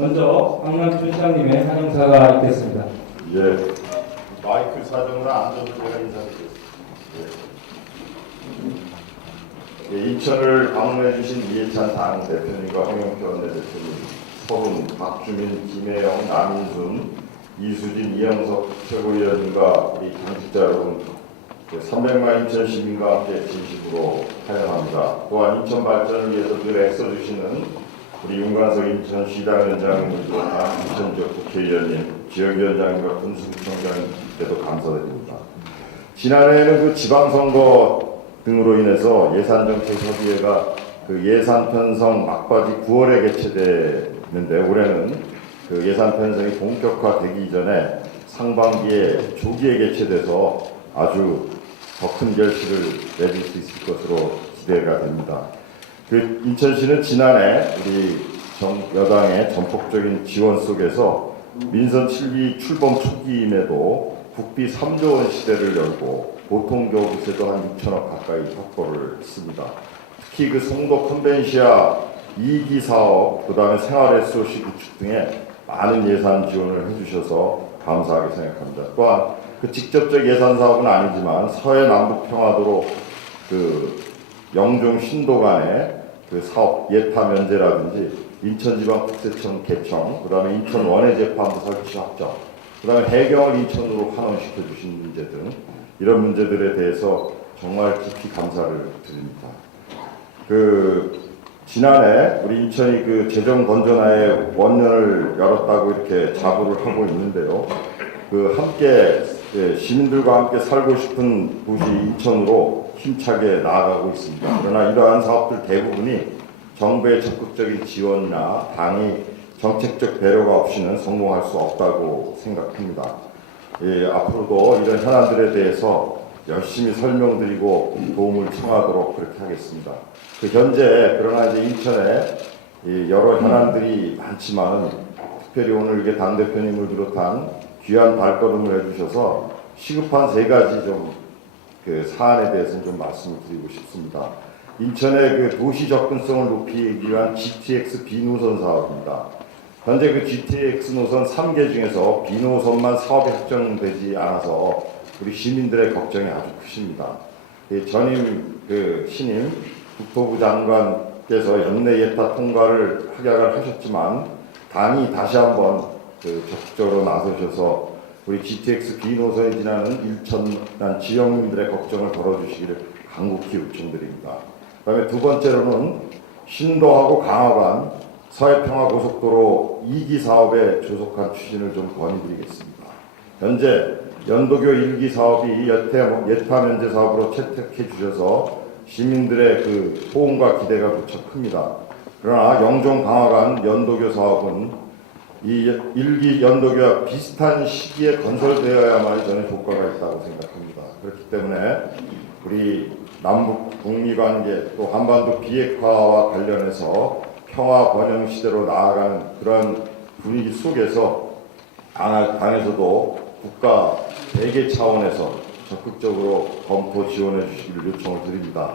먼저 황남 부장님의 사정사가 있겠습니다. 예, 마이크 사정은 안 줘도 제가 인사드리겠습니다. 예. 인천을 방문해 주신 이해찬 당 대표님과 홍영표 원내대표님, 서훈, 박주민, 김혜영, 남인순, 이수진, 이영석 최고위원님과 우리 당직자 여러분, 300만 인천 시민과 함께 진심으로 환영합니다. 또한 인천 발전을 위해서 늘 애써주시는 우리 윤관석 인천시당위원장님을 비롯한 인천 지역 국회의원님, 지역위원장님과 군수구청장님께도 감사드립니다. 지난해에는 그 지방선거 등으로 인해서 예산정책협의회가 그 예산 편성 막바지 9월에 개최되는데, 올해는 그 예산 편성이 본격화되기 전에 상반기에 조기에 개최돼서 아주 더 큰 결실을 내줄 수 있을 것으로 기대가 됩니다. 그 인천시는 지난해 우리 여당의 전폭적인 지원 속에서 민선 7기 출범 초기임에도 국비 3조 원 시대를 열고 보통교부세도 한 6천억 가까이 확보를 했습니다. 특히 그 송도 컨벤시아 2기 사업, 그 다음에 생활SOC 구축 등에 많은 예산 지원을 해주셔서 감사하게 생각합니다. 또한 그 직접적 예산 사업은 아니지만 서해 남북 평화도로 그 영종 신도 간의 그 사업 예타 면제라든지 인천지방국세청 개청, 그 다음에 인천 원해재판부 설치 확정, 그 다음에 해경을 인천으로 환원시켜 주신 문제 등 이런 문제들에 대해서 정말 깊이 감사를 드립니다. 그 지난해 우리 인천이 그 재정 건전화의 원년을 열었다고 이렇게 자부를 하고 있는데요. 그 함께 시민들과 함께 살고 싶은 도시 인천으로 힘차게 나아가고 있습니다. 그러나 이러한 사업들 대부분이 정부의 적극적인 지원이나 당이 정책적 배려가 없이는 성공할 수 없다고 생각합니다. 예, 앞으로도 이런 현안들에 대해서 열심히 설명드리고 도움을 청하도록 그렇게 하겠습니다. 그 현재 그러나 이제 인천에 여러 현안들이 많지만 특별히 오늘 이게 당 대표님을 비롯한 귀한 발걸음을 해주셔서 시급한 3가지 좀 그 사안에 대해서는 좀 말씀을 드리고 싶습니다. 인천의 그 도시 접근성을 높이기 위한 GTX B노선 사업입니다. 현재 그 GTX 노선 3개 중에서 B노선만 사업이 확정되지 않아서 우리 시민들의 걱정이 아주 크십니다. 전임 그 신임 국토부 장관께서 연내 예타 통과를 확약을 하셨지만 당이 다시 한번 그 적극적으로 나서셔서 우리 GTX B노선이 지나는 인천 지역민들의 걱정을 덜어주시기를 간곡히 요청드립니다. 그다음에 두 번째로는 신도하고 강화간 서해평화고속도로 2기 사업의 조속한 추진을 좀 건의드리겠습니다. 현재 연도교 1기 사업이 예타 면제 사업으로 채택해 주셔서 시민들의 그 호응과 기대가 무척 큽니다. 그러나 영종 강화간 연도교 사업은 이 1기 연도교와 비슷한 시기에 건설되어야만 저는 효과가 있다고 생각합니다. 그렇기 때문에 우리 남북 북미관계 또 한반도 비핵화와 관련해서 평화 번영 시대로 나아가는 그런 분위기 속에서 당에서도 국가 대개 차원에서 적극적으로 검토 지원해 주시기를 요청을 드립니다.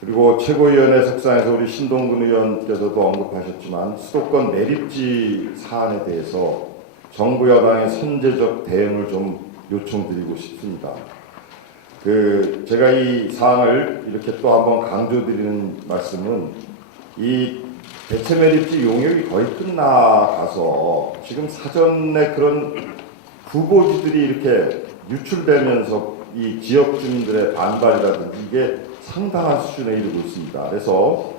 그리고 최고위원회 석상에서 우리 신동근 의원께서도 언급하셨지만 수도권 매립지 사안에 대해서 정부 여당의 선제적 대응을 좀 요청드리고 싶습니다. 제가 이 사항을 이렇게 또 한번 강조드리는 말씀은 이 대체 매립지 용역이 거의 끝나가서 지금 사전에 그런 후보지들이 이렇게 유출되면서 이 지역 주민들의 반발이라든지 이게 상당한 수준에 이르고 있습니다. 그래서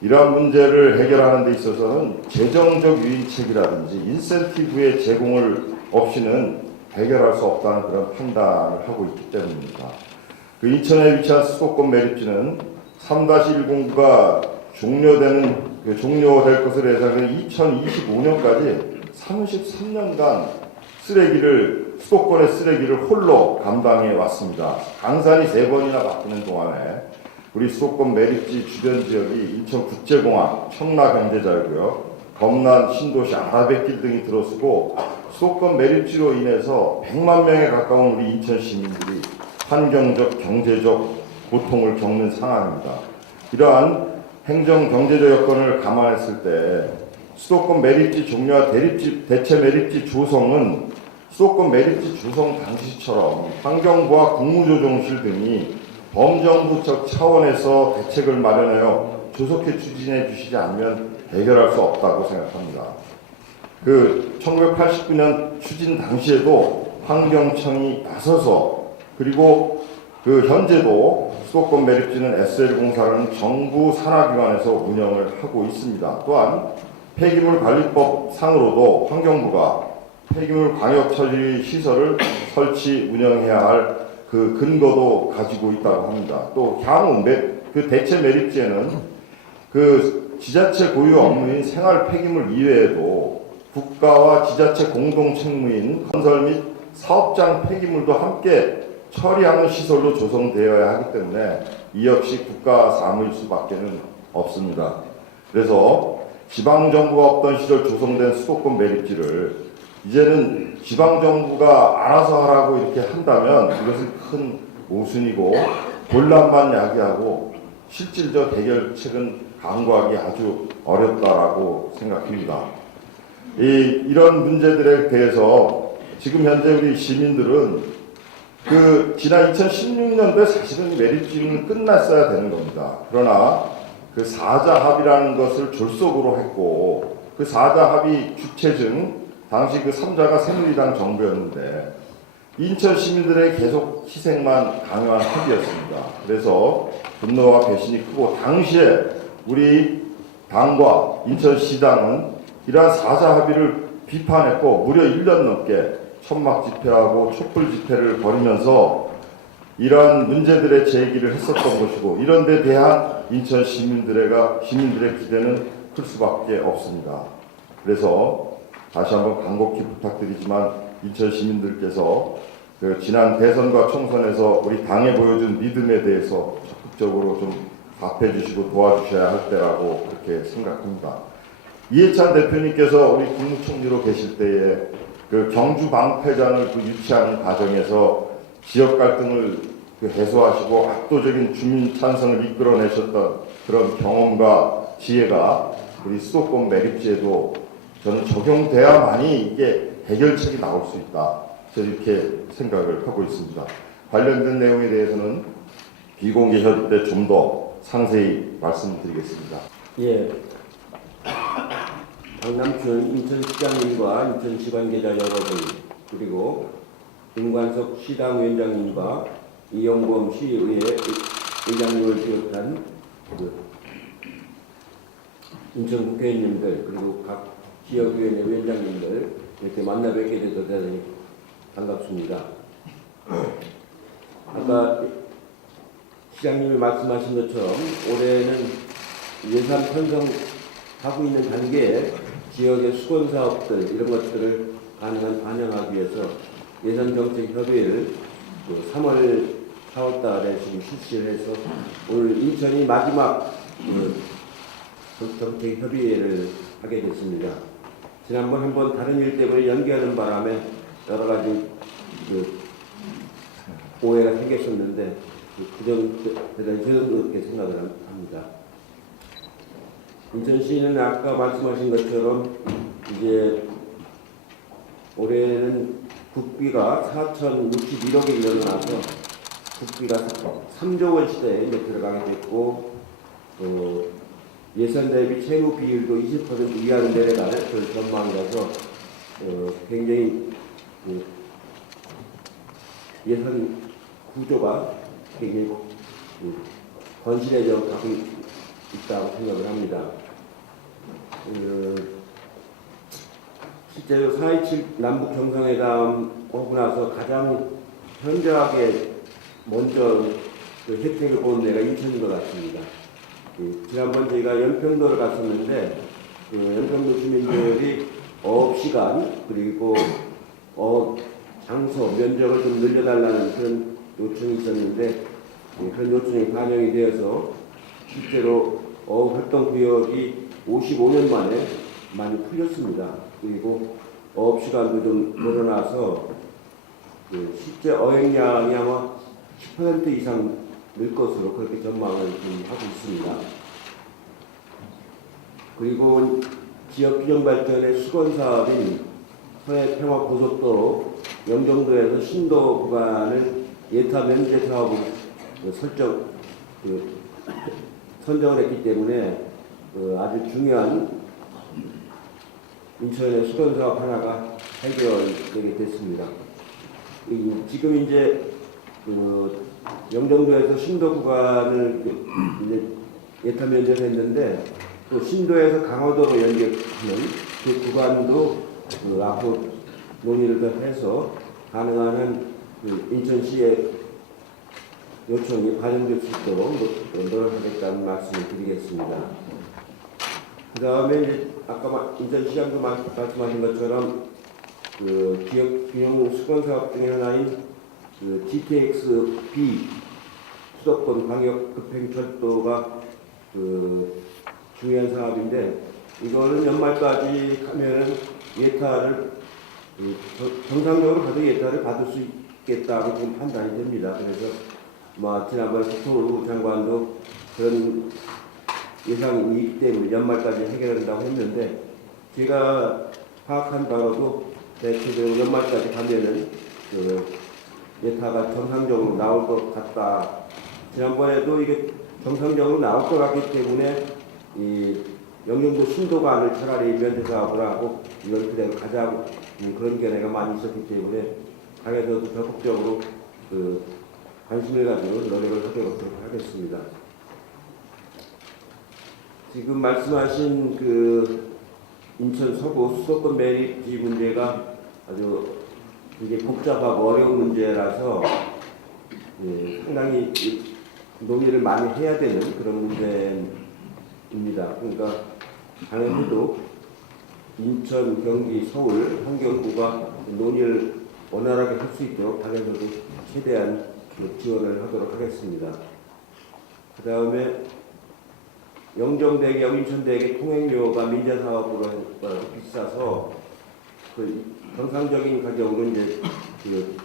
이러한 문제를 해결하는 데 있어서는 재정적 유인책이라든지 인센티브의 제공을 없이는 해결할 수 없다는 그런 판단을 하고 있기 때문입니다. 그 인천에 위치한 수도권 매립지는 3-109가 종료될 것으로 예상된 2025년까지 33년간 수도권의 쓰레기를 홀로 감당해 왔습니다. 강산이 3번이나 바뀌는 동안에 우리 수도권 매립지 주변 지역이 인천국제공항, 청라경제자유구역, 검란, 신도시, 아라뱃길 등이 들어서고 수도권 매립지로 인해서 100만 명에 가까운 우리 인천 시민들이 환경적, 경제적 고통을 겪는 상황입니다. 이러한 행정, 경제적 여건을 감안했을 때 수도권 매립지 종료와 대체 매립지 조성은 수도권 매립지 조성 당시처럼 환경부와 국무조정실 등이 범정부적 차원에서 대책을 마련하여 조속히 추진해 주시지 않으면 해결할 수 없다고 생각합니다. 1989년 추진 당시에도 환경청이 나서서 그리고 현재도 수도권 매립지는 SL공사라는 정부 산하기관에서 운영을 하고 있습니다. 또한 폐기물관리법 상으로도 환경부가 폐기물 광역처리 시설을 설치 운영해야 할 근거도 가지고 있다고 합니다. 또 향후 대체 매립지에는 지자체 고유 업무인 생활 폐기물 이외에도 국가와 지자체 공동 책무인 건설 및 사업장 폐기물도 함께 처리하는 시설로 조성되어야 하기 때문에 이 역시 국가 사무일 수밖에는 없습니다. 그래서 지방정부가 없던 시절 조성된 수도권 매립지를 이제는 지방정부가 알아서 하라고 이렇게 한다면 이것은 큰 모순이고 혼란만 야기하고 실질적 해결책은 강구하기 아주 어렵다라고 생각합니다. 이런 문제들에 대해서 지금 현재 우리 시민들은 지난 2016년도에 사실은 매립지는 끝났어야 되는 겁니다. 그러나 사자 합의라는 것을 졸속으로 했고 사자 합의 주체증 당시 3자가 새누리당 정부였는데 인천 시민들의 계속 희생만 강요한 합의였습니다. 그래서 분노와 배신이 크고 당시에 우리 당과 인천시당은 이러한 사자 합의를 비판했고 무려 1년 넘게 천막 집회하고 촛불 집회를 벌이면서 이러한 문제들의 제기를 했었던 것이고 이런 데 대한 인천 시민들의 기대는 클 수밖에 없습니다. 그래서 다시 한번 간곡히 부탁드리지만 인천 시민들께서 지난 대선과 총선에서 우리 당에 보여준 믿음에 대해서 적극적으로 좀 답해 주시고 도와주셔야 할 때라고 그렇게 생각합니다. 이해찬 대표님께서 우리 국무총리로 계실 때에 경주 방패장을 유치하는 과정에서 지역 갈등을 해소하시고 압도적인 주민 찬성을 이끌어내셨던 그런 경험과 지혜가 우리 수도권 매립지에도 저는 적용돼야만이 이게 해결책이 나올 수 있다. 저는 이렇게 생각을 하고 있습니다. 관련된 내용에 대해서는 비공개 협의 때 좀 더 상세히 말씀드리겠습니다. 예. 강남춘 인천시장님과 인천지방계좌 여러분 그리고 김관석 시당위원장님과 이영범 시의회 의장님을 비롯한 인천 국회의원님들 그리고 각 지역위원회 위원장님들 이렇게 만나 뵙게 돼서 대단히 반갑습니다. 아까 시장님이 말씀하신 것처럼 올해는 예산 편성하고 있는 단계에 지역의 수건 사업들 이런 것들을 반영하기 위해서 예산 정책 협의회를 3월 4월 달에 지금 실시를 해서 오늘 인천이 마지막 정책 협의회를 하게 됐습니다. 지난번 한번 다른 일 때문에 연기하는 바람에 여러 가지 오해가 생겼었는데 대단히 즐겁게 생각을 합니다. 인천시는 아까 말씀하신 것처럼 이제 올해는 국비가 4,061억에 일어나서 국비가 3조 원 시대에 들어가게 됐고 예산 대비 채무 비율도 20% 이하로 내려갈 그런 전망이라서 굉장히 예산 구조가 굉장히 건실해져 가고 있다고 생각을 합니다. 실제로 4.27 남북 정상회담 오고 나서 가장 현저하게 먼저 혜택을 본 데가 인천인 것 같습니다. 지난번 저희가 연평도를 갔었는데 연평도 주민들이 어업시간 그리고 장소 면적을 좀 늘려달라는 그런 요청이 있었는데 그런 요청이 반영이 되어서 실제로 어업활동구역이 55년 만에 많이 풀렸습니다. 그리고 어업시간도 좀 늘어나서 실제 어획량이 아마 10% 이상 늘 것으로 그렇게 전망을 하고 있습니다. 그리고 지역 균형 발전의 수건 사업인 서해 평화 고속도로 영종도에서 신도 구간을 예타 면제 사업으로 선정을 했기 때문에 아주 중요한 인천의 수건 사업 하나가 해결되게 됐습니다. 지금 이제 영종도에서 신도 구간을 이제 예타 면제를 했는데 또 신도에서 강화도로 연결하는 그 구간도 앞으로 논의를 더 해서 가능한 한 인천시의 요청이 반영될 수 있도록 노력하겠다는 말씀을 드리겠습니다. 그 다음에 이제 아까 인천시장도 말씀하신 것처럼 그 지역 균형 수건 사업 중에 하나인 그 GTX-B 수도권 광역 급행철도가 그 중요한 사업인데 이거는 연말까지 하면은 예타를 정상적으로 가도 예타를 받을 수 있겠다고 지금 판단이 됩니다. 그래서 지난번 국토부 장관도 그런 예상이기 때문에 연말까지 해결한다고 했는데 제가 파악한 바로도 대체적으로 연말까지 가면은 그 예타가 정상적으로 나올 것 같다. 지난번에도 이게 정상적으로 나올 것 같기 때문에 이 영종도 신도관을 차라리 면제 사업을 하고 이걸 그대로 가자고 그런 견해가 많이 있었기 때문에 당에서도 적극적으로 그 관심을 가지고 노력을 하도록 하겠습니다. 지금 말씀하신 그 인천 서구 수도권 매립지 문제가 아주 굉장히 복잡하고 어려운 문제라서 상당히 논의를 많이 해야 되는 그런 문제입니다. 그러니까 당연히도 인천, 경기, 서울, 환경부가 논의를 원활하게 할 수 있도록 당에서도 최대한 지원을 하도록 하겠습니다. 그 다음에 영종대교하고 인천대교 통행료가 민자사업으로 비싸서 그 정상적인 가격으로 이제 그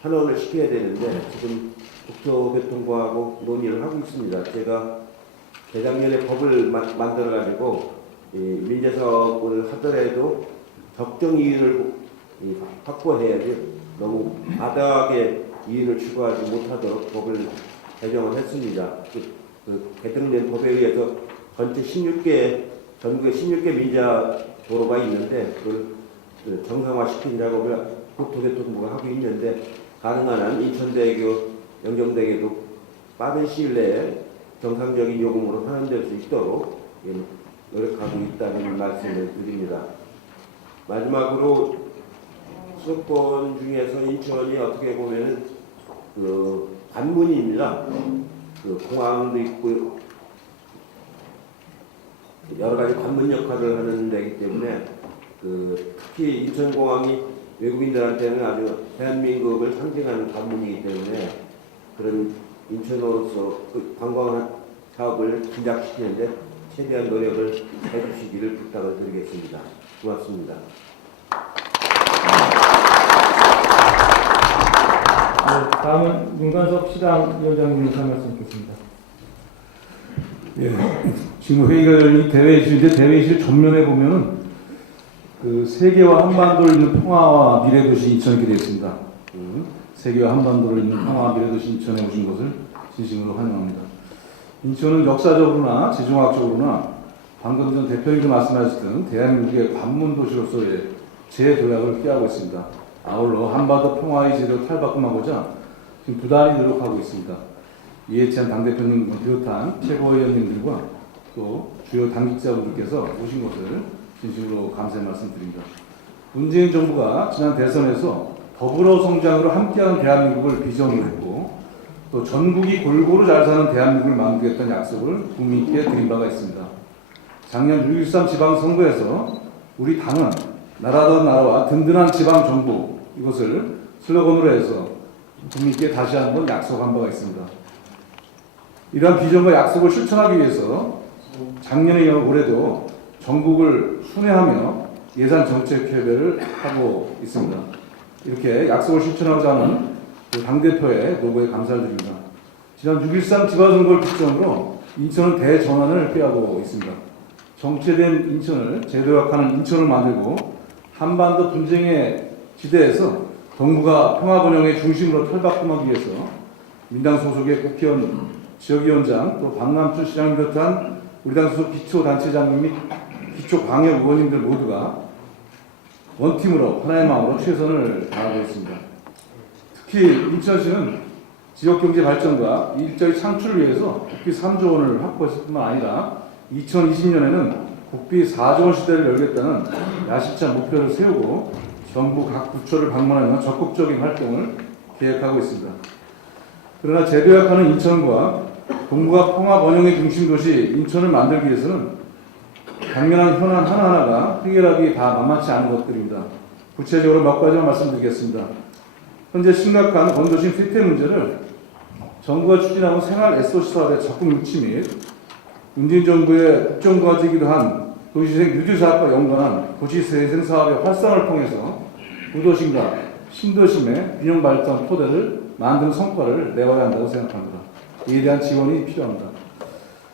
환원을 시켜야 되는데 지금 국토교통부하고 논의를 하고 있습니다. 제가 재작년에 법을 만들어가지고 민자사업을 하더라도 적정 이윤을 확보해야지 너무 과다하게 이윤을 추구하지 못하도록 법을 개정을 했습니다. 그 개정된 법에 의해서 전체 16개 전국에 16개 민자 도로가 있는데 그걸 정상화시킨 작업을 국토교통부가 하고 있는데 가능한 한 인천대교, 영종대교도 빠른 시일 내에 정상적인 요금으로 환원될 수 있도록 노력하고 있다는 말씀을 드립니다. 마지막으로 수도권 중에서 인천이 어떻게 보면은 그 관문입니다. 그 공항도 있고 여러 가지 관문 역할을 하는 데이기 때문에 그 특히 인천공항이 외국인들한테는 아주 대한민국을 상징하는 관문이기 때문에 그런 인천으로서 그 관광 사업을 진작시키는데 최대한 노력을 해주시기를 부탁을 드리겠습니다. 고맙습니다. 다음은 윤관석 시당위원장님 인사 말씀 듣겠습니다. 예, 지금 회의가 이 대회이실인데 대회이실 전면에 보면은 그 세계와 한반도를 잇는 평화와 미래도시 인천이 되어 있습니다. 세계와 한반도를 잇는 평화와 미래도시 인천에 오신 것을 진심으로 환영합니다. 인천은 역사적으로나 지정학적으로나 방금 전 대표님도 말씀하셨던 대한민국의 관문 도시로서의 재도약을 꾀하고 있습니다. 아울러 한반도 평화의 지를 탈바꿈하고자 지금 부단히 노력하고 있습니다. 이해찬 당대표님을 비롯한 최고위원님들과 또 주요 당직자분들께서 오신 것을 진심으로 감사의 말씀드립니다. 문재인 정부가 지난 대선에서 더불어 성장으로 함께하는 대한민국을 비전으로 했고 또 전국이 골고루 잘 사는 대한민국을 만들겠다는 약속을 국민께 드린 바가 있습니다. 작년 6.13 지방선거에서 우리 당은 나라던 나라와 든든한 지방정부 이것을 슬로건으로 해서 국민께 다시 한번 약속한 바가 있습니다. 이러한 비전과 약속을 실천하기 위해서 작년에 이어 올해도 전국을 순회하며 예산 정책 협의를 하고 있습니다. 이렇게 약속을 실천하고자 하는 당대표의 노고에 감사를 드립니다. 지난 6.13 지방선거를 기점으로 인천은 대전환을 꾀하고 있습니다. 정체된 인천을 재도약하는 인천을 만들고 한반도 분쟁의 지대에서 동북아 평화번영의 중심으로 탈바꿈하기 위해서 민당 소속의 국회의원, 지역위원장, 또 박남춘 시장을 비롯한 우리 당 소속 기초단체장 및 기초광역 의원님들 모두가 원팀으로 하나의 마음으로 최선을 다하고 있습니다. 특히 인천시는 지역경제 발전과 일자리 창출을 위해서 국비 3조 원을 확보했을 뿐만 아니라 2020년에는 국비 4조 원 시대를 열겠다는 야심찬 목표를 세우고 정부 각 부처를 방문하며 적극적인 활동을 계획하고 있습니다. 그러나 재도약하는 인천과 동북아 평화 번영의 중심 도시 인천을 만들기 위해서는 당면한 현안 하나하나가 해결하기 다 만만치 않은 것들입니다. 구체적으로 몇 가지만 말씀드리겠습니다. 현재 심각한 건도심 쇠퇴 문제를 정부가 추진하고 생활 SOC 사업의 적극 유치 및 문재인 정부의 국정과제이기도 한 도시재생 뉴딜 사업과 연관한 도시재생 사업의 활성화를 통해서 구도심과 신도심의 균형 발전 토대를 만드는 성과를 내어야 한다고 생각합니다. 이에 대한 지원이 필요합니다.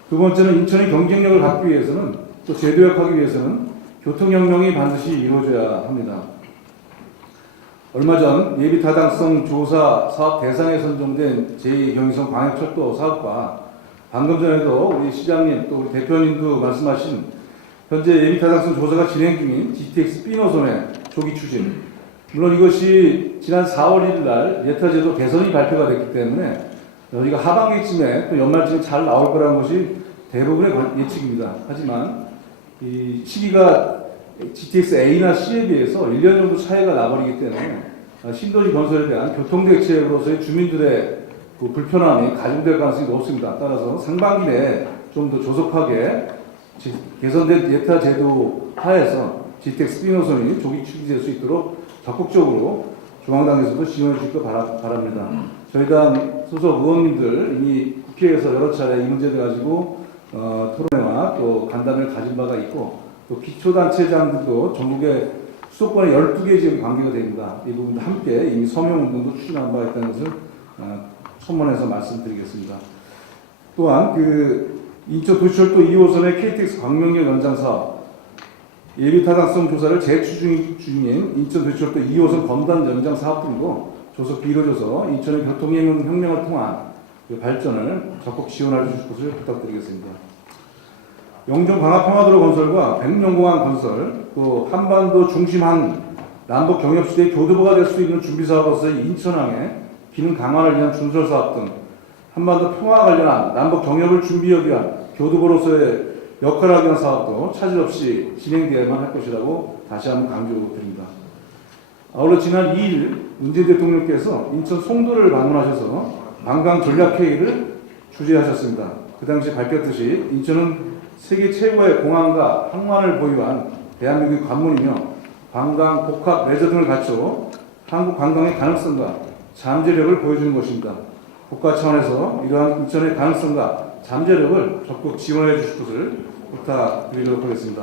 두 번째는 인천의 경쟁력을 갖기 위해서는 또 재도약하기 위해서는 교통혁명이 반드시 이루어져야 합니다. 얼마 전 예비타당성 조사 사업 대상에 선정된 제2경의선 광역철도 사업과 방금 전에도 우리 시장님 또 우리 대표님도 말씀하신 현재 예비타당성 조사가 진행 중인 GTX B노선의 조기 추진. 물론 이것이 지난 4월 1일 날 예타제도 개선이 발표가 됐기 때문에 저희가 하반기쯤에 또 연말쯤에 잘 나올 거라는 것이 대부분의 예측입니다. 하지만 이 시기가 GTX A나 C에 비해서 1년 정도 차이가 나버리기 때문에 신도시 건설에 대한 교통대책으로서의 주민들의 그 불편함이 가중될 가능성이 높습니다. 따라서 상반기 내에 좀 더 조속하게 개선된 예타 제도 하에서 GTX B노선이 조기 추진될 수 있도록 적극적으로 중앙당에서도 지원해 주시기 바랍니다. 저희 당 소속 의원님들 이미 국회에서 여러 차례 이 문제를 가지고 토론회와 또 간담회를 가진 바가 있고 또 기초단체장들도 전국에 수도권에 12개 지역이 관계가 됩니다. 이 부분도 함께 이미 서명운동도 추진한 바가 있다는 것을 첨언해서 말씀드리겠습니다. 또한 인천 도시철도 2호선의 KTX 광명역 연장 사업 예비타당성 조사를 재추진 중인 인천 도시철도 2호선 검단 연장 사업 등도 조속히 이루어져서 인천의 교통혁명을 통한 발전을 적극 지원해 주실 것을 부탁드리겠습니다. 영종 광화평화도로 건설과 백령공항 건설, 또 한반도 중심항 남북 경협시대의 교두보가 될 수 있는 준비사업으로서의 인천항의 기능 강화를 위한 준설사업 등 한반도 평화 관련한 남북 경협을 준비하기 위한 교두보로서의 역할을 하기 위한 사업도 차질 없이 진행되어야만 할 것이라고 다시 한번 강조드립니다. 아울러 지난 2일 문재인 대통령께서 인천 송도를 방문하셔서 관광 전략회의를 주재하셨습니다. 그 당시 밝혔듯이 인천은 세계 최고의 공항과 항만을 보유한 대한민국의 관문이며 관광, 복합, 레저 등을 갖춰 한국 관광의 가능성과 잠재력을 보여주는 것입니다. 국가 차원에서 이러한 인천의 가능성과 잠재력을 적극 지원해 주실 것을 부탁드리도록 하겠습니다.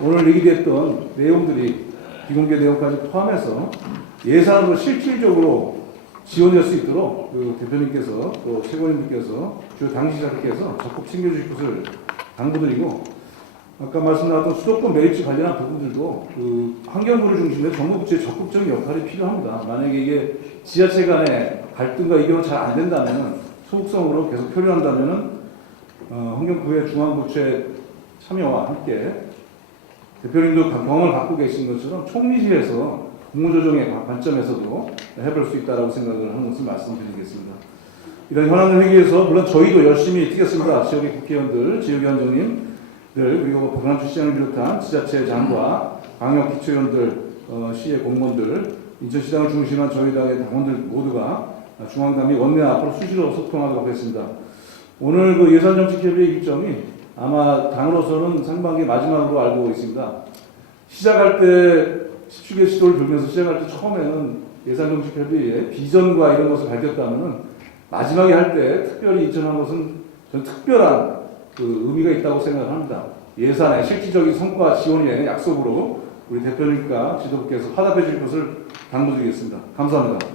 오늘 얘기됐던 내용들이 비공개 내용까지 포함해서 예산으로 실질적으로 지원될 수 있도록 대표님께서 또 최고위원님께서 주요 당시자들께서 적극 챙겨주실 것을 당부드리고 아까 말씀 나왔던 수도권 매립지 관련한 부분들도 환경부를 중심으로 정부 부처의 적극적인 역할이 필요합니다. 만약에 이게 지자체 간의 갈등과 이견은 잘 안 된다면 소극성으로 계속 표류한다면 환경부의 중앙부처의 참여와 함께 대표님도 경험을 갖고 계신 것처럼 총리실에서 국무조정의 관점에서도 해볼 수 있다고 생각을 하는 것을 말씀드리겠습니다. 이런 현안을 회기해서 물론 저희도 열심히 뛰겠습니다. 지역의 국회의원들, 지역위원장님들 그리고 박남춘 시장을 비롯한 지자체장과 광역기초위원들, 시의 공무원들, 인천시장을 중심한 저희 당의 당원들 모두가 중앙당 및 원내 앞으로 수시로 소통하도록 하겠습니다. 오늘 예산정책협의 일정이 아마 당으로서는 상반기 마지막으로 알고 있습니다. 시작할 때 17개 시도를 돌면서 시작할 때 처음에는 예산정책협의의 비전과 이런 것을 밝혔다면은 마지막에 할 때 특별히 인천한 것은 전 특별한 의미가 있다고 생각을 합니다. 예산의 실질적인 성과 지원의 약속으로 우리 대표님과 지도부께서 화답해 주실 것을 당부드리겠습니다. 감사합니다.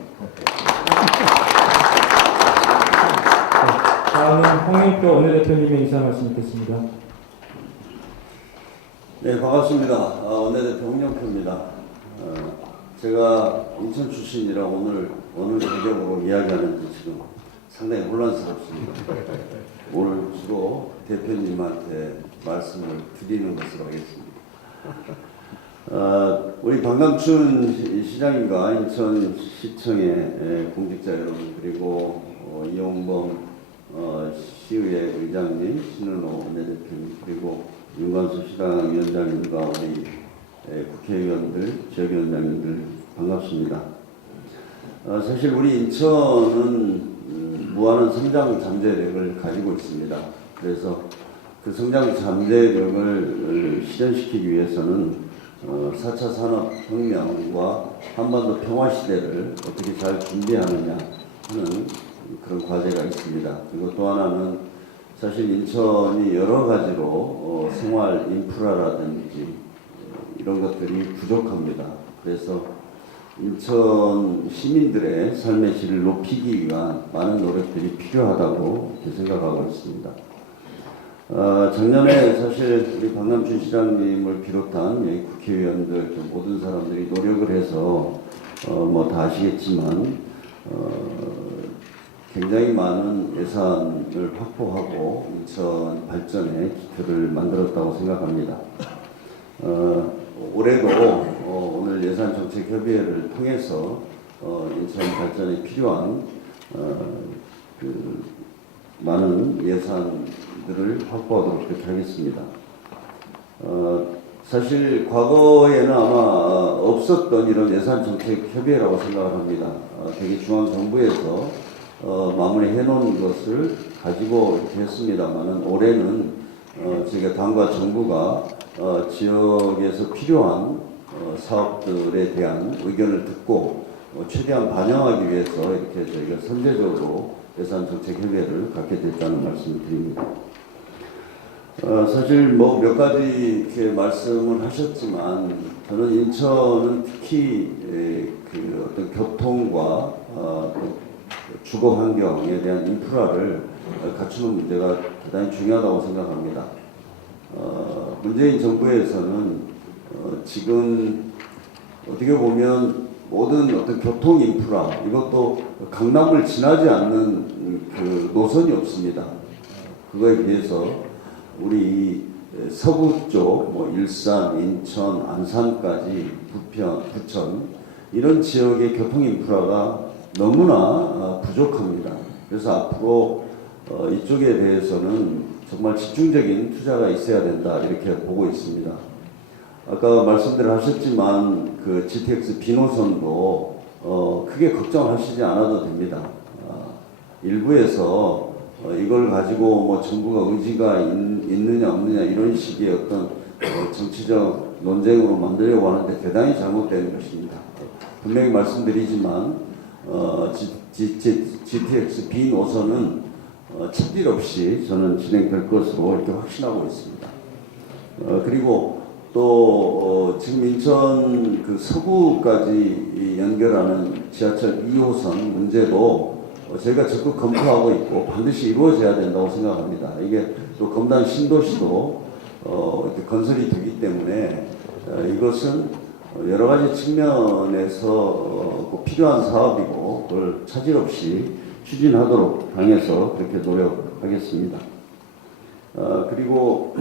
다음은 홍영표 원내대표님의 인사 말씀 듣겠습니다. 네, 반갑습니다. 원내대표 홍영표입니다. 제가 인천 출신이라 오늘 어느 배경으로 이야기하는지 지금 상당히 혼란스럽습니다. 오늘 주로 대표님한테 말씀을 드리는 것으로 하겠습니다. 우리 박남춘 시장님과 인천시청의 공직자 여러분, 그리고 이용범 시의회 의장님, 신은호 원내대표님, 그리고 윤관수 시당위원장님과 우리 국회의원들, 지역위원장님들 반갑습니다. 사실 우리 인천은 무한한 성장 잠재력을 가지고 있습니다. 그래서 그 성장 잠재력을 실현시키기 위해서는 4차 산업혁명과 한반도 평화시대를 어떻게 잘 준비하느냐 하는 그런 과제가 있습니다. 그리고 또 하나는 사실 인천이 여러 가지로 생활 인프라라든지 이런 것들이 부족합니다. 그래서 인천 시민들의 삶의 질을 높이기 위한 많은 노력들이 필요하다고 생각하고 있습니다. 작년에 사실 우리 박남춘 시장님을 비롯한 여기 국회의원들 모든 사람들이 노력을 해서 뭐 다 아시겠지만 굉장히 많은 예산을 확보하고 인천 발전의 기틀을 만들었다고 생각합니다. 올해도 오늘 예산정책협의회를 통해서 인천 발전에 필요한 그 많은 예산들을 확보하도록 그렇게 하겠습니다. 사실 과거에는 아마 없었던 이런 예산정책협의회라고 생각을 합니다. 되게 중앙정부에서 마무리해 놓은 것을 가지고 이렇게 했습니다만은 올해는 저희가 당과 정부가 지역에서 필요한 사업들에 대한 의견을 듣고 최대한 반영하기 위해서 이렇게 저희가 선제적으로 예산정책협의회를 갖게 됐다는 말씀을 드립니다. 사실 뭐 몇 가지 이렇게 말씀을 하셨지만 저는 인천은 특히 그 어떤 교통과 또 주거 환경에 대한 인프라를 갖추는 문제가 대단히 중요하다고 생각합니다. 문재인 정부에서는 지금 어떻게 보면 모든 어떤 교통 인프라 이것도 강남을 지나지 않는 그 노선이 없습니다. 그거에 비해서 우리 서부 쪽, 뭐 일산, 인천, 안산까지 부천 이런 지역의 교통 인프라가 너무나 부족합니다. 그래서 앞으로 이쪽에 대해서는 정말 집중적인 투자가 있어야 된다 이렇게 보고 있습니다. 아까 말씀들 하셨지만 그 GTX 비노선도 크게 걱정하시지 않아도 됩니다. 일부에서 이걸 가지고 뭐 정부가 의지가 있느냐 없느냐 이런 식의 어떤 정치적 논쟁으로 만들려고 하는데 대단히 잘못된 것입니다. 분명히 말씀드리지만 GTX B 노선은 차질 없이 저는 진행될 것으로 이렇게 확신하고 있습니다. 그리고 또 지금 인천 그 서구까지 연결하는 지하철 2호선 문제도 저희가 적극 검토하고 있고 반드시 이루어져야 된다고 생각합니다. 이게 또 검단 신도시도 이렇게 건설이 되기 때문에 이것은 여러 가지 측면에서 꼭 필요한 사업이고 그걸 차질 없이 추진하도록 당해서 그렇게 노력하겠습니다. 그리고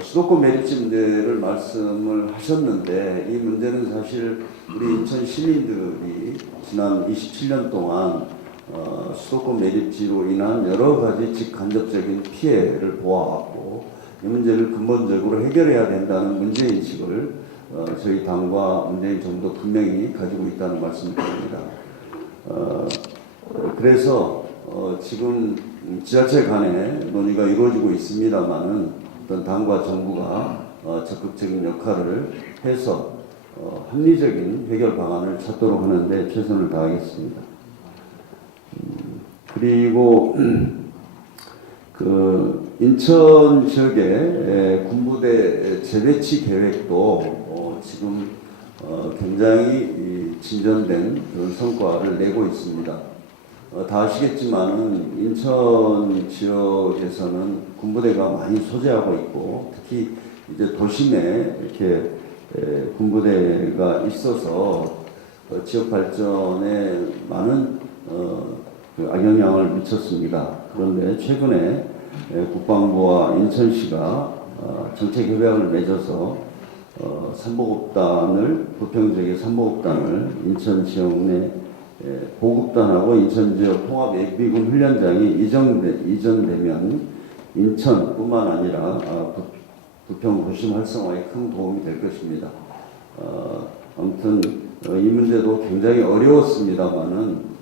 수도권 매립지 문제를 말씀을 하셨는데 이 문제는 사실 우리 인천 시민들이 지난 27년 동안 수도권 매립지로 인한 여러 가지 직간접적인 피해를 보아왔고 이 문제를 근본적으로 해결해야 된다는 문제인식을 저희 당과 문재인 정부도 분명히 가지고 있다는 말씀을 드립니다. 그래서 지금 지자체 간의 논의가 이루어지고 있습니다만은 어떤 당과 정부가 적극적인 역할을 해서 합리적인 해결 방안을 찾도록 하는데 최선을 다하겠습니다. 그리고 그 인천 지역의 군부대 재배치 계획도 지금 굉장히 진전된 그런 성과를 내고 있습니다. 다 아시겠지만은 인천 지역에서는 군부대가 많이 소재하고 있고 특히 이제 도심에 이렇게 군부대가 있어서 지역 발전에 많은 그 악영향을 미쳤습니다. 그런데 최근에 국방부와 인천시가 정책 협약을 맺어서 부평 지역의 삼보급단을 인천 지역 내 보급단하고 인천 지역 통합 예비군 훈련장이 이전되면 인천뿐만 아니라 부평 도심 활성화에 큰 도움이 될 것입니다. 아무튼 이 문제도 굉장히 어려웠습니다만은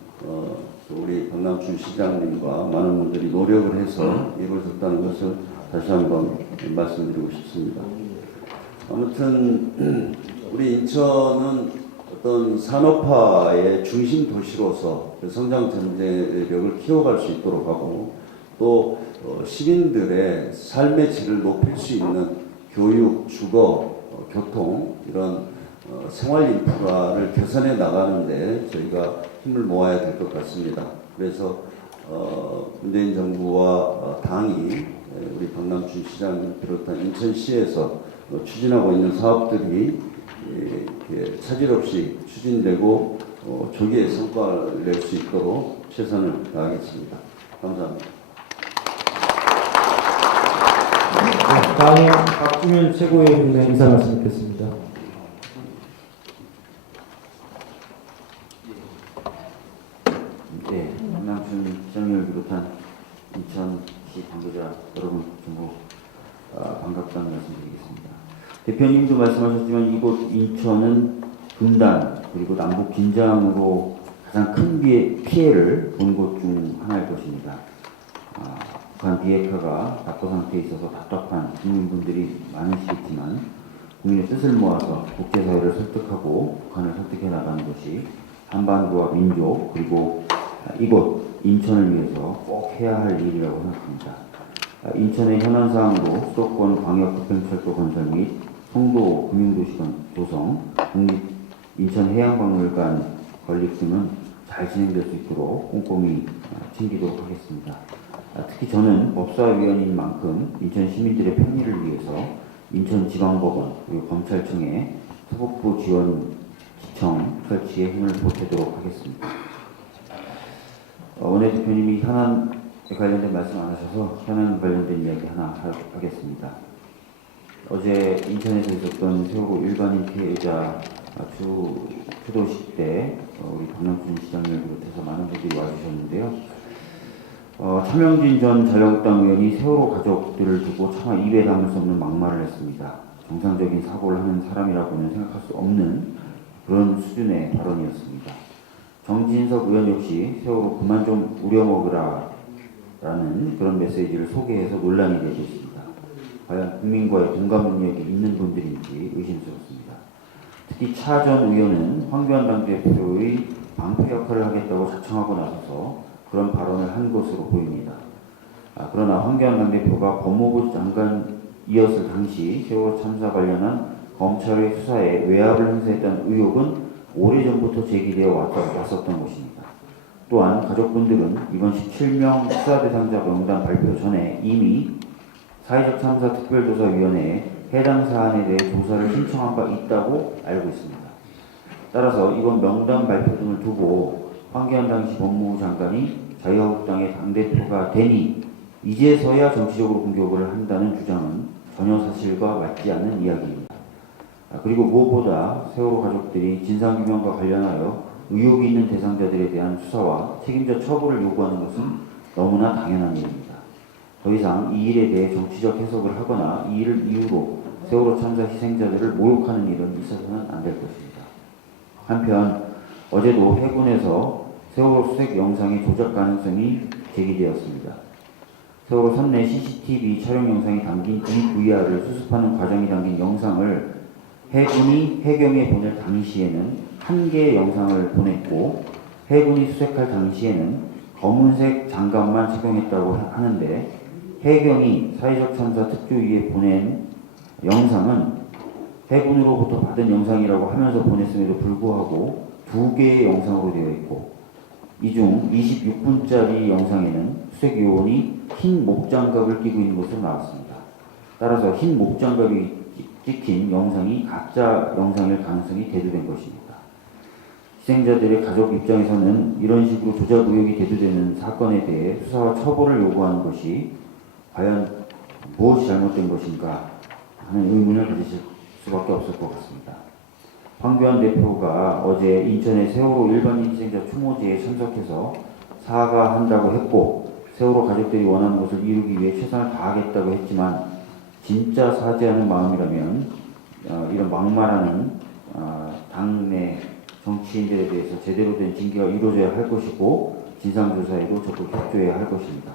우리 박남춘 시장님과 많은 분들이 노력을 해서 이루어졌다는 것을 다시 한번 말씀드리고 싶습니다. 아무튼 우리 인천은 어떤 산업화의 중심 도시로서 성장 전제력을 키워갈 수 있도록 하고 또 시민들의 삶의 질을 높일 수 있는 교육, 주거, 교통 이런 생활 인프라를 개선해 나가는데 저희가 힘을 모아야 될 것 같습니다. 그래서 문재인 정부와 당이 우리 박남춘 시장을 비롯한 인천시에서 추진하고 있는 사업들이 차질 없이 추진되고 조기에 성과를 낼 수 있도록 최선을 다하겠습니다. 감사합니다. 다음은 박주민 최고위원님의 인사 말씀 듣겠습니다. 네, 박남춘 시장님을 비롯한 인천시 관계자 여러분 전부 반갑다는 말씀드리겠습니다. 대표님도 말씀하셨지만 이곳 인천은 분단 그리고 남북 긴장으로 가장 큰 피해를 본 곳 중 하나일 것입니다. 북한 비핵화가 낙후 상태에 있어서 답답한 국민분들이 많으시겠지만 국민의 뜻을 모아서 국제사회를 설득하고 북한을 설득해 나가는 것이 한반도와 민족 그리고 이곳 인천을 위해서 꼭 해야 할 일이라고 생각합니다. 인천의 현안사항으로 수도권 광역급행철도 건설 및 송도 금융도시 조성, 국립 인천해양박물관 건립 등은 잘 진행될 수 있도록 꼼꼼히 챙기도록 하겠습니다. 특히 저는 법사위원인 만큼 인천 시민들의 편의를 위해서 인천지방법원 그리고 검찰청에 사법부 지원지청 설치에 힘을 보태도록 하겠습니다. 원내대표님이 현안에 관련된 말씀 안 하셔서 현안 관련된 이야기 하나 하겠습니다. 어제 인천에서 있었던 세월호 일반인 피해자 추도식 때 우리 박남춘 시장님을 비롯해서 많은 분들이 와주셨는데요. 차명진 전 자유한국당 의원이 세월호 가족들을 두고 차마 입에 담을 수 없는 막말을 했습니다. 정상적인 사고를 하는 사람이라고는 생각할 수 없는 그런 수준의 발언이었습니다. 정진석 의원 역시 세월호 그만 좀 우려먹으라 라는 그런 메시지를 소개해서 논란이 되고 있습니다. 과연 국민과의 공감 능력이 있는 분들인지 의심스럽습니다. 특히 차 전 의원은 황교안 당대표의 방패 역할을 하겠다고 자청하고 나서서 그런 발언을 한 것으로 보입니다. 그러나 황교안 당대표가 법무부 장관이었을 당시 세월호 참사 관련한 검찰의 수사에 외압을 행사했다는 의혹은 오래전부터 제기되어 왔었던 것입니다. 또한 가족분들은 이번 17명 수사 대상자 명단 발표 전에 이미 사회적 참사 특별조사위원회에 해당 사안에 대해 조사를 신청한 바 있다고 알고 있습니다. 따라서 이번 명단 발표 등을 두고 황교안 당시 법무부 장관이 자유한국당의 당대표가 되니 이제서야 정치적으로 공격을 한다는 주장은 전혀 사실과 맞지 않는 이야기입니다. 그리고 무엇보다 세월호 가족들이 진상규명과 관련하여 의혹이 있는 대상자들에 대한 수사와 책임자 처벌을 요구하는 것은 너무나 당연한 일입니다. 더 이상 이 일에 대해 정치적 해석을 하거나 이 일을 이유로 세월호 참사 희생자들을 모욕하는 일은 있어서는 안 될 것입니다. 한편 어제도 해군에서 세월호 수색 영상의 조작 가능성이 제기되었습니다. 세월호 선내 CCTV 촬영 영상이 담긴 DVR을 수습하는 과정이 담긴 영상을 해군이 해경에 보낼 당시에는 1개의 영상을 보냈고 해군이 수색할 당시에는 검은색 장갑만 착용했다고 하는데 해경이 사회적 참사 특조위에 보낸 영상은 해군으로부터 받은 영상이라고 하면서 보냈음에도 불구하고 2개의 영상으로 되어 있고 이 중 26분짜리 영상에는 수색 요원이 흰 목장갑을 끼고 있는 것으로 나왔습니다. 따라서 흰 목장갑이 찍힌 영상이 가짜 영상일 가능성이 대두된 것입니다. 희생자들의 가족 입장에서는 이런 식으로 조작 의혹이 대두되는 사건에 대해 수사와 처벌을 요구하는 것이 과연 무엇이 잘못된 것인가 하는 의문을 가지실 수밖에 없을 것 같습니다. 황교안 대표가 어제 인천의 세월호 일반인 희생자 추모제에 참석해서 사과한다고 했고 세월호 가족들이 원하는 것을 이루기 위해 최선을 다하겠다고 했지만 진짜 사죄하는 마음이라면 이런 막말하는 당내 정치인들에 대해서 제대로 된 징계가 이루어져야 할 것이고 진상조사에도 적극 협조해야 할 것입니다.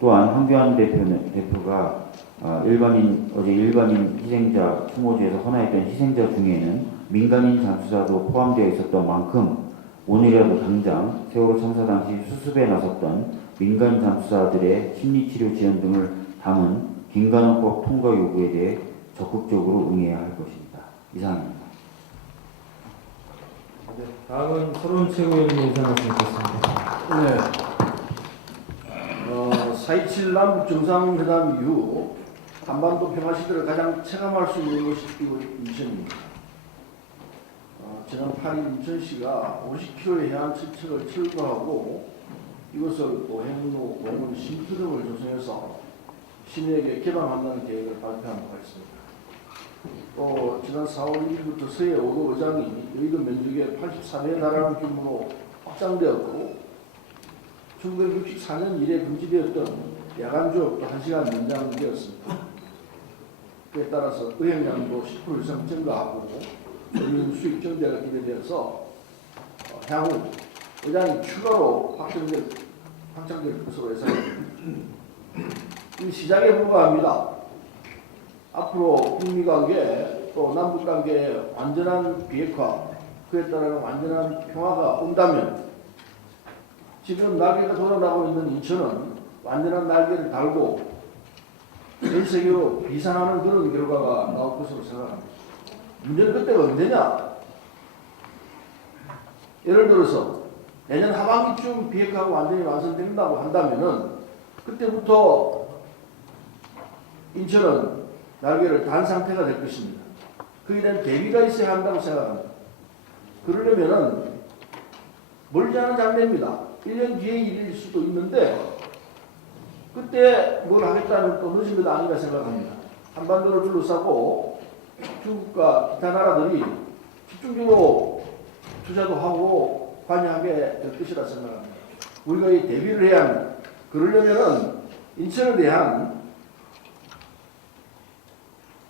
또한 황교안 대표가 어제 일반인 희생자 추모제에서 헌화했던 희생자 중에는 민간인 잠수사도 포함되어 있었던 만큼 오늘이라도 당장 세월호 참사 당시 수습에 나섰던 민간 잠수사들의 심리치료 지원 등을 담은 김관원법 통과 요구에 대해 적극적으로 응해야 할 것입니다. 이상입니다. 네, 다음은 서른 최고위원님 인사 말씀 듣겠습니다. 네. 4.27 남북 정상회담 이후 한반도 평화 시대를 가장 체감할 수 있는 것이 이곳 인천입니다. 지난 8일 인천시가 50km의 해안 철책을 철거하고 이것을 또 해운로 공원 신프등을 조성해서 시민에게 개방한다는 계획을 발표한 바가 있습니다. 또 지난 4월 1일부터 서해 5도 의장이 여의도 면적의 83회에 달하는 규모로 확장되었고 1964년 이래 금지되었던 야간 조업도 1시간 연장되었습니다. 그에 따라서 의행량도 10% 이상 증가하고 국민 수익 증대가 기대되어서 향후 의장이 추가로 확장될 것으로 예상됩니다. 이 시작에 불과합니다. 앞으로 북미 관계 또 남북 관계의 완전한 비핵화, 그에 따른 완전한 평화가 온다면 지금 날개가 돌아가고 있는 인천은 완전한 날개를 달고 전 세계로 비상하는 그런 결과가 나올 것으로 생각합니다. 문제는 그때가 언제냐? 예를 들어서 내년 하반기쯤 비핵화가 완전히 완성된다고 한다면은 그때부터 인천은 날개를 단 상태가 될 것입니다. 그에 대한 대비가 있어야 한다고 생각합니다. 그러려면은 멀지 않은 장래입니다. 1년 뒤의 일일 수도 있는데 그때 뭘 하겠다는 또 늦은 것 아닌가 생각합니다. 한반도를 둘러싸고 중국과 기타 나라들이 집중적으로 투자도 하고 관여하게 될 것이라 생각합니다. 우리가 이 대비를 해야 합니다. 그러려면은 인천에 대한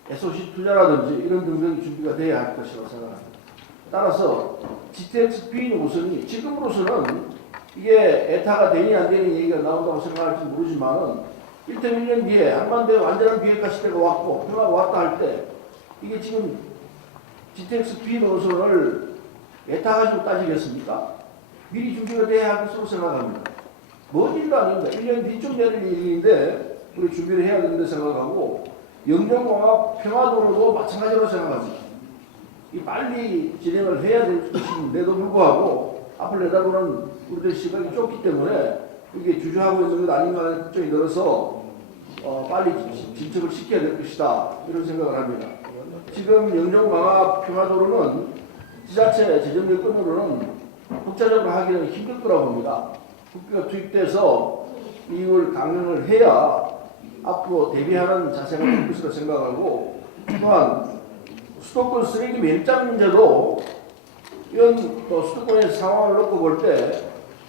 SOC 투자라든지 이런 등등이 준비가 돼야 할 것이라고 생각합니다. 따라서 GTX-B 노선이 지금으로서는 이게 에타가 되니 안 되니 얘기가 나온다고 생각할지 모르지만은 1.1년 뒤에 한반도에 완전한 비핵화 시대가 왔고 평화가 왔다 할 때 이게 지금 GTX-B 노선을 에타 가지고 따지겠습니까? 미리 준비가 돼야 할 것으로 생각합니다. 먼 일도 아닙니다. 1년 뒤쯤 되는 일인데 우리 준비를 해야 된다고 생각하고 영정공학 평화도로도 마찬가지로 생각합니다. 이 빨리 진행을 해야 될 것인데도 불구하고 앞을 내다보는 우리들 시각이 좁기 때문에 이게 주저하고 있는 것 아닌가 하는 걱정이 들어서 빨리 진척을 시켜야 될 것이다 이런 생각을 합니다. 지금 영정강화 평화도로는 지자체 재정 여건으로는 독자적으로 하기는 힘들 거라고 봅니다. 국비가 투입돼서 이걸 강행을 해야 앞으로 대비하는 자세가 될 것이라 생각하고 또한 수도권 쓰레기 매립장 문제도 이런 수도권의 상황을 놓고 볼 때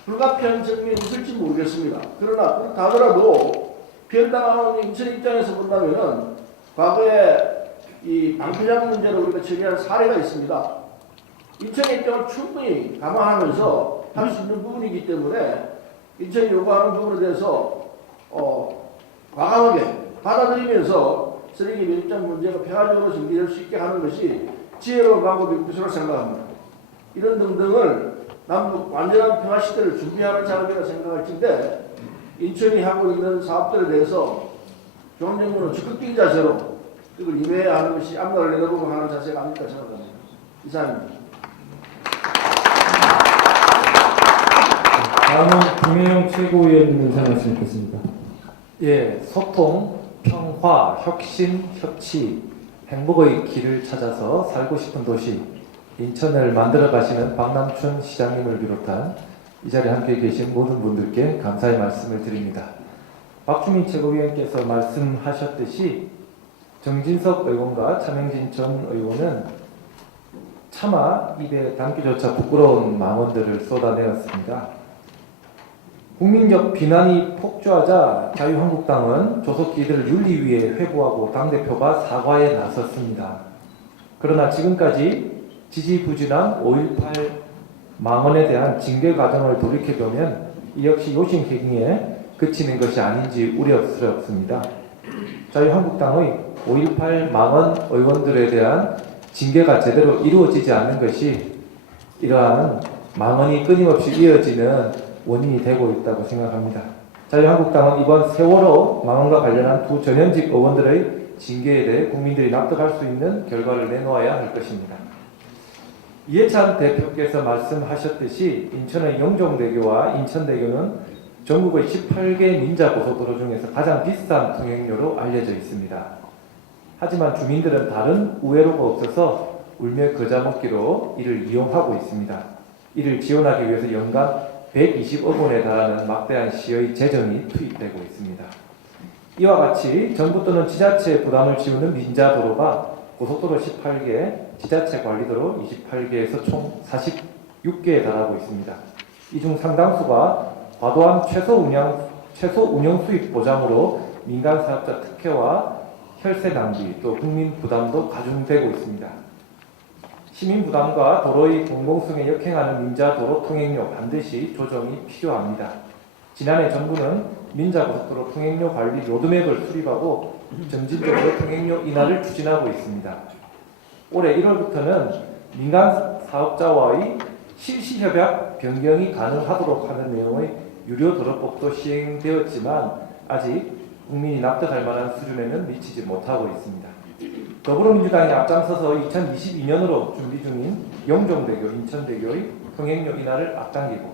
불가피한 측면이 있을지 모르겠습니다. 그러나 그렇다 하더라도 피해당하는 인천 입장에서 본다면은 과거에 이 방패장 문제를 우리가 처리한 사례가 있습니다. 인천의 입장을 충분히 감안하면서 할 수 있는 부분이기 때문에 인천이 요구하는 부분에 대해서 과감하게 받아들이면서 쓰레기 매립장 문제가 평화적으로 정리될 수 있게 하는 것이 지혜로운 방법일 것으로 생각합니다. 이런 등등을 남북 완전한 평화 시대를 준비하는 작업이라 생각할 텐데 인천이 하고 있는 사업들에 대해서 중앙정부는 적극적인 자세로 이걸 임해야 하는 것이 앞날을 내다보고 하는 자세가 아닐까 생각합니다. 이상입니다. 다음은 김혜영 최고위원님 인사 말씀 듣겠습니다. 예, 소통, 평화, 평화, 혁신, 협치, 행복의 길을 찾아서 살고 싶은 도시 인천을 만들어 가시는 박남춘 시장님을 비롯한 이 자리에 함께 계신 모든 분들께 감사의 말씀을 드립니다. 박주민 최고위원께서 말씀하셨듯이 정진석 의원과 차명진 전 의원은 차마 입에 담기조차 부끄러운 망언들을 쏟아내었습니다. 국민적 비난이 폭주하자 자유한국당은 조속히 이들을 윤리위에 회부하고 당대표가 사과에 나섰습니다. 그러나 지금까지 지지부진한 5.18 망언에 대한 징계 과정을 돌이켜보면 이 역시 요신행위에 그치는 것이 아닌지 우려스럽습니다. 자유한국당의 5.18 망언 의원들에 대한 징계가 제대로 이루어지지 않는 것이 이러한 망언이 끊임없이 이어지는 원인이 되고 있다고 생각합니다. 자유한국당은 이번 세월호 망언과 관련한 두 전현직 의원들의 징계에 대해 국민들이 납득할 수 있는 결과를 내놓아야 할 것입니다. 이해찬 대표께서 말씀하셨듯이 인천의 영종대교와 인천대교는 전국의 18개 민자고속도로 중에서 가장 비싼 통행료로 알려져 있습니다. 하지만 주민들은 다른 우회로가 없어서 울며 겨자 먹기로 이를 이용하고 있습니다. 이를 지원하기 위해서 연간 120억 원에 달하는 막대한 시의 재정이 투입되고 있습니다. 이와 같이 정부 또는 지자체의 부담을 지우는 민자도로가 고속도로 18개, 지자체 관리도로 28개에서 총 46개에 달하고 있습니다. 이 중 상당수가 과도한 최소 운영 수익 보장으로 민간 사업자 특혜와 혈세 낭비 또 국민 부담도 가중되고 있습니다. 시민 부담과 도로의 공공성에 역행하는 민자도로 통행료 반드시 조정이 필요합니다. 지난해 정부는 민자고속도로 통행료 관리 로드맵을 수립하고 점진적으로 통행료 인하를 추진하고 있습니다. 올해 1월부터는 민간 사업자와의 실시협약 변경이 가능하도록 하는 내용의 유료도로법도 시행되었지만 아직 국민이 납득할 만한 수준에는 미치지 못하고 있습니다. 더불어민주당이 앞장서서 2022년으로 준비 중인 영종대교, 인천대교의 통행료 인하를 앞당기고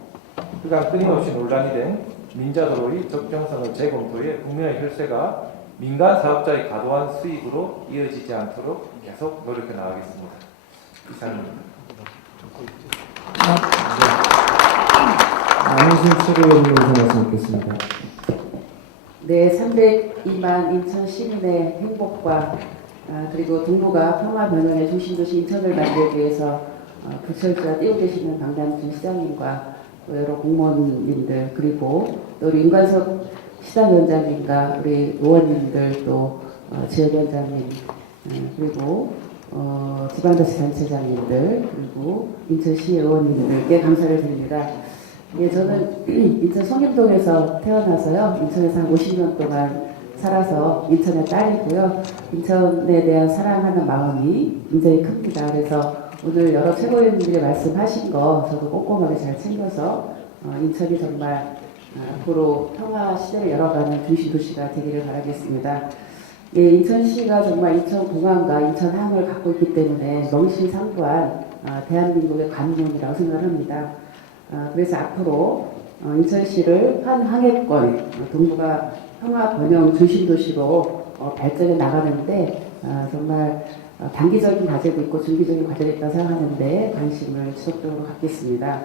그간 끊임없이 논란이 된 민자도로의 적정성을 재검토해 국민의 혈세가 민간 사업자의 과도한 수익으로 이어지지 않도록 계속 노력해 나가겠습니다. 이상입니다. 안희순 최고위원님 말씀 듣겠습니다. 네, 302만 인천 시민의 행복과 그리고 동북아 평화 번영의 중심도시 인천을 만들기 위해서 부철자 뛰고 계시는 박남춘 시장님과 여러 공무원님들 그리고 또 우리 윤관석 시당위원장님과 우리 의원님들 또 지역위원장님 그리고 지방자치단체장님들 그리고 인천시 의원님들께 감사를 드립니다. 예, 저는 인천 송림동에서 태어나서요. 인천에서 한 50년 동안 살아서 인천의 딸이고요. 인천에 대한 사랑하는 마음이 굉장히 큽니다. 그래서 오늘 여러 최고위원님들이 말씀하신 거 저도 꼼꼼하게 잘 챙겨서 인천이 정말 앞으로 평화 시대를 열어가는 중심 도시가 되기를 바라겠습니다. 예, 인천시가 정말 인천공항과 인천항을 갖고 있기 때문에 명실상부한 대한민국의 관문이라고 생각합니다. 그래서 앞으로 인천시를 한 항해권 동북아 평화 번영 중심 도시로 발전해 나가는데 정말 단기적인 과제도 있고 중기적인 과제도 있다고 생각하는데 관심을 지속적으로 갖겠습니다.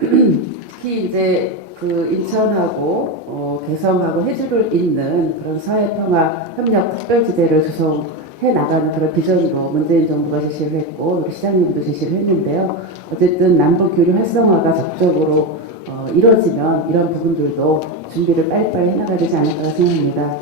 특히 이제 그 인천하고 개성하고 해주를 잇는 그런 사회평화 협력 특별지대를 조성해 나가는 그런 비전으로 문재인 정부가 제시를 했고 우리 시장님도 제시를 했는데요. 어쨌든 남북 교류 활성화가 적극적으로 이루어지면 이런 부분들도 준비를 빨리빨리 해나가야 되지 않을까 생각합니다.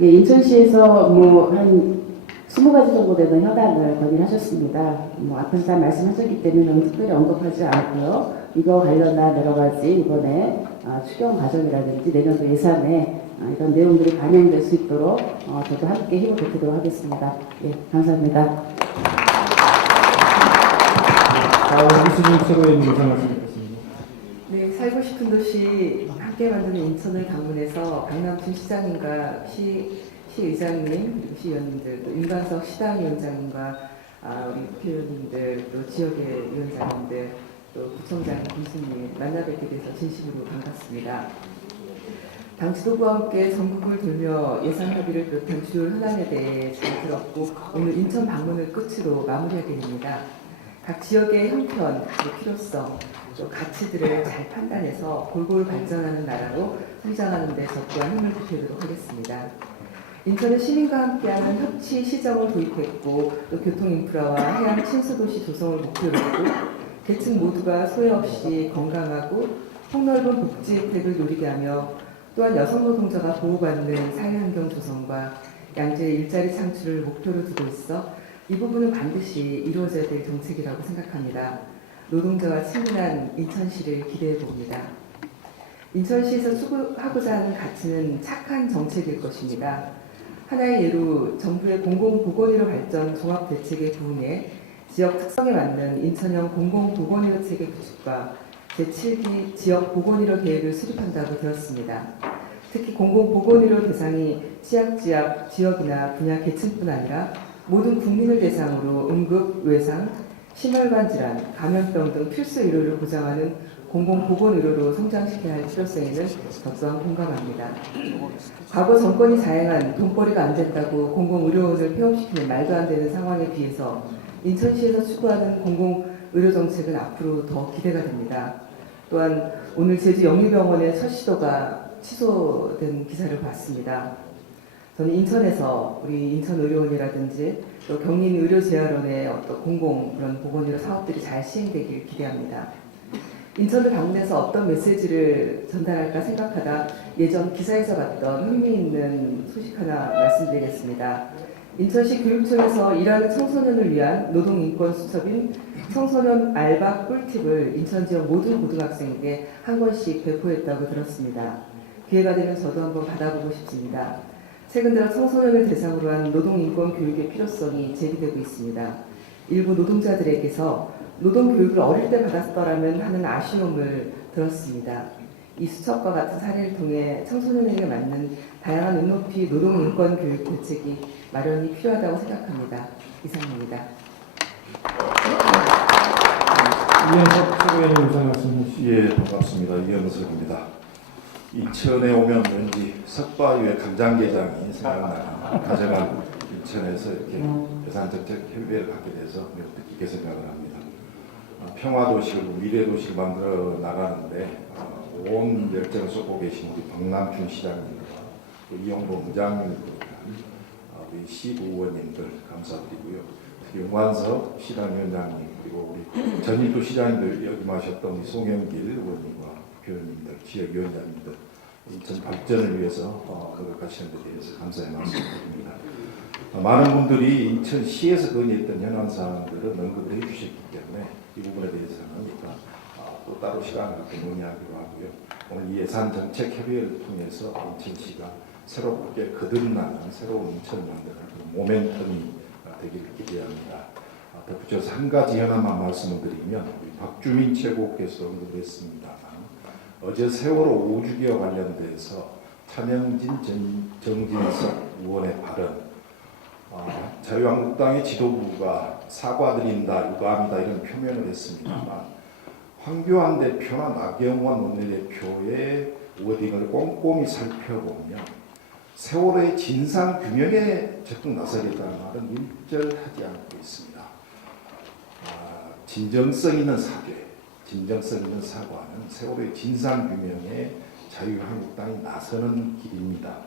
예, 인천시에서 뭐 한 20가지 정도 되는 현안을 건의하셨습니다. 앞에서 다 말씀하셨기 때문에 특별히 언급하지 않고요. 이거 관련한 여러 가지 이번에 추경 과정이라든지 내년도 예산에 이런 내용들이 반영될 수 있도록 저도 함께 힘을 보태도록 하겠습니다. 예, 감사합니다. 다음 이수진 최고위원님 말씀 듣겠습니다. 네, 살고 싶은 도시 함께 만드는 인천을 방문해서 박남춘 시장님과 시의장님, 시의원님들, 또 윤관석 시당위원장님과 우리 국회의원님들, 또 지역의 위원장님들, 또 구청장, 군수님 만나 뵙게 돼서 진심으로 반갑습니다. 당 지도부와 함께 전국을 돌며 예산 협의를 비롯한 주요 현안에 대해 잘 들었고 오늘 인천 방문을 끝으로 마무리하게 됩니다. 각 지역의 형편, 그리고 필요성, 또 가치들을 잘 판단해서 골고루 발전하는 나라로 성장하는 데 저 또한 힘을 보태도록 하겠습니다. 인천은 시민과 함께하는 협치 시정을 도입했고 또 교통 인프라와 해양 친수도시 조성을 목표로 했고 계층 모두가 소외 없이 건강하고 폭넓은 복지 혜택을 누리게 하며 또한 여성 노동자가 보호받는 사회환경 조성과 양질의 일자리 창출을 목표로 두고 있어 이 부분은 반드시 이루어져야 될 정책이라고 생각합니다. 노동자와 친근한 인천시를 기대해 봅니다. 인천시에서 추구하고자 하는 가치는 착한 정책일 것입니다. 하나의 예로 정부의 공공보건의료 발전 종합대책의 부분에 지역 특성에 맞는 인천형 공공보건의료 체계 구축과 제7기 지역보건의료 계획을 수립한다고 되었습니다. 특히 공공보건의료 대상이 취약지역, 지역이나 분야 계층뿐 아니라 모든 국민을 대상으로 응급, 외상, 심혈관 질환, 감염병 등 필수 의료를 보장하는 공공보건의료로 성장시켜야 할 필요성에는 저 또한 공감합니다. 과거 정권이 자행한 돈벌이가 안 된다고 공공의료원을 폐업시키는 말도 안 되는 상황에 비해서 인천시에서 추구하는 공공의료정책은 앞으로 더 기대가 됩니다. 또한 오늘 제주 영리병원의 첫 시도가 취소된 기사를 봤습니다. 저는 인천에서 우리 인천의료원이라든지 또 경인의료재활원의 어떤 공공 그런 보건의료 사업들이 잘 시행되길 기대합니다. 인천을 방문해서 어떤 메시지를 전달할까 생각하다 예전 기사에서 봤던 흥미있는 소식 하나 말씀드리겠습니다. 인천시 교육청에서 일하는 청소년을 위한 노동인권 수첩인 청소년 알바 꿀팁을 인천 지역 모든 고등학생에게 한 권씩 배포했다고 들었습니다. 기회가 되면 저도 한번 받아보고 싶습니다. 최근 들어 청소년을 대상으로 한 노동인권 교육의 필요성이 제기되고 있습니다. 일부 노동자들에게서 노동교육을 어릴 때 받았더라면 하는 아쉬움을 들었습니다. 이 수첩과 같은 사례를 통해 청소년에게 맞는 다양한 눈높이 노동인권 교육 대책이 마련이 필요하다고 생각합니다. 이상입니다. 이현석 최고위원님 의사 말씀해 주시죠. 예, 반갑습니다. 이현석입니다. 인천에 오면 왠지 석바위의 간장게장이 생각나는 가정한 인천에서 이렇게 예산정책 협의회를 하게 돼서 매우 뜻깊게 생각을 합니다. 평화도시를 미래도시를 만들어 나가는데 온 열정을 쏟고 계신 우리 박남춘 시장님과 이용보 부장님을 비롯한 우리 시의원님들 감사드리고요. 특히 윤관석 시당위원장님 그리고 우리 전일도 시장님들 역임하셨던 우리 송영길 의원님과 교수님들, 지역위원장님들 인천 발전을 위해서 노력하시는 데 대해서 감사의 말씀드립니다. 많은 분들이 인천시에서 건의했던 현안사항들을 언급을 해주셨기 때문에 이 부분에 대해서는 일단 또 따로 시간을 갖고 논의하기로 하고요. 오늘 이 예산정책협의회를 통해서 인천시가 새롭게 거듭나는 새로운 인천을 만드는 모멘텀이 되기를 기대합니다. 덧붙여서 한 가지 현안만 말씀을 드리면 우리 박주민 최고께서 언급을 했습니다만 어제 세월호 5주기와 관련돼서 차명진 정진석 의원의 발언 자유한국당의 지도부가 사과드린다, 유감이다 이런 표현을 했습니다만 황교안 대표나 나경원 원내대표의 워딩을 꼼꼼히 살펴보면 세월호의 진상규명에 적극 나서겠다는 말은 일절하지 않고 있습니다. 진정성 있는 사죄, 진정성 있는 사과는 세월호의 진상규명에 자유한국당이 나서는 길입니다.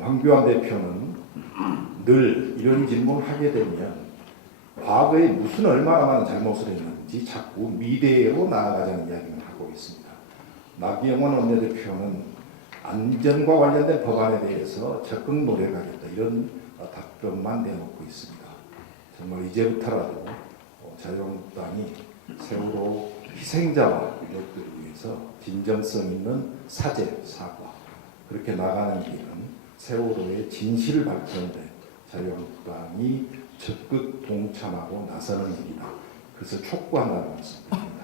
황교안 대표는 늘 이런 질문을 하게 되면 과거에 무슨 얼마나 많은 잘못을 했는지 자꾸 미래로 나아가자는 이야기를 하고 있습니다. 나경원 원내대표는 안전과 관련된 법안에 대해서 적극 노력하겠다 이런 답변만 내놓고 있습니다. 정말 이제부터라도 자유한국당이 세월호 희생자와 유족들을 위해서 진정성 있는 사죄, 사과 그렇게 나가는 길은 세월호의 진실을 밝히는 데 자유한국당이 적극 동참하고 나서는 길이다. 그래서 촉구한다는 말씀드립니다.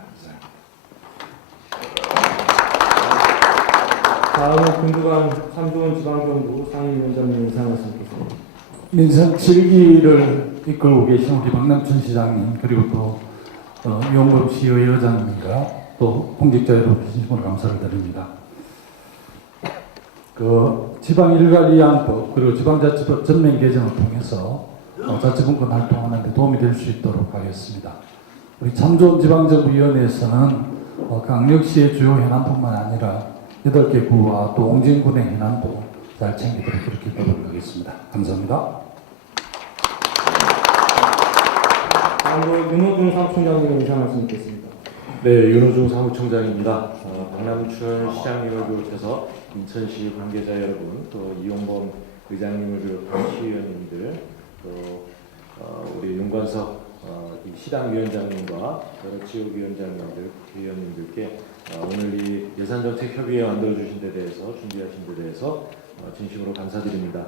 다음은 금두관 삼중원 지방정부 상임위원장님 의사 말씀드리겠습니다. 인천 7기를 이끌고 계신 우리 박남춘 시장님 그리고 또 이용범 시의회장님과 또 공직자 여러분 진심으로 감사를 드립니다. 그 지방일관리양법 그리고 지방자치법 전면 개정을 통해서 자치분권 활동하는 데 도움이 될 수 있도록 하겠습니다. 우리 참 좋은 지방정부위원회에서는 강력시의 주요 현안뿐만 아니라 8개 구와 또 옹진군의 현안도 잘 챙기도록 그렇게 노력하겠습니다. 감사합니다. 다음으로 윤호중 사무총장님의 인사 말씀 듣겠습니다. 네, 윤호중 사무총장입니다. 박남춘 시장님을 비롯해서 인천시 관계자 여러분, 또 이용범 의장님을 비롯한 시의원님들, 또 우리 윤관석 시당위원장님과 여러 지역위원장님들, 국회의원님들께 오늘 이 예산정책협의회 만들어주신 데 대해서, 준비하신 데 대해서 진심으로 감사드립니다.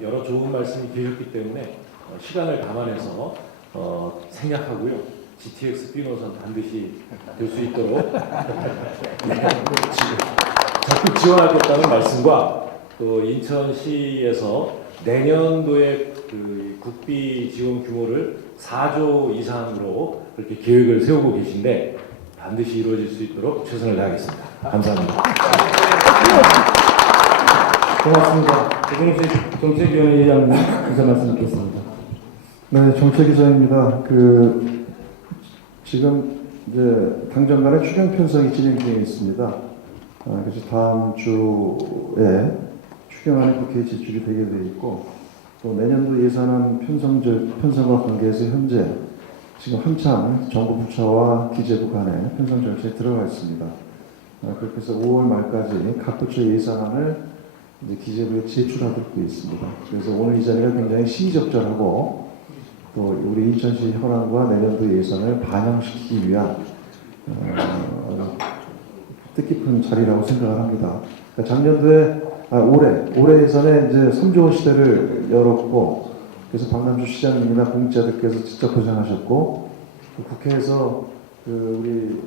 여러 좋은 말씀이 계셨기 때문에 시간을 감안해서 생략하고요. GTX B 노선 반드시 될 수 있도록 적극 지원하겠다는 말씀과 또 인천시에서 내년도에 그 국비 지원 규모를 4조 이상으로 그렇게 계획을 세우고 계신데 반드시 이루어질 수 있도록 최선을 다하겠습니다. 감사합니다. 고맙습니다. 조정식 정책위원회 의장님 인사 말씀 듣겠습니다. 네, 정책기자입니다. 지금 이제 당정 간의 추경 편성이 진행 중에 있습니다. 그래서 다음 주에 추경안이 국회에 제출이 되게 돼 있고, 또 내년도 예산안 편성과 관계해서 현재 지금 한참 정부 부처와 기재부 간의 편성 절차에 들어가 있습니다. 그렇게 해서 5월 말까지 각 부처 예산안을 이제 기재부에 제출하고 있습니다. 그래서 오늘 이 자리가 굉장히 시의적절하고 또 우리 인천시 현안과 내년도 예산을 반영시키기 위한 뜻깊은 자리라고 생각을 합니다. 작년도에 올해 예산에 이제 3조 원 시대를 열었고, 그래서 박남주 시장님이나 공직자들께서 직접 고생하셨고, 국회에서 우리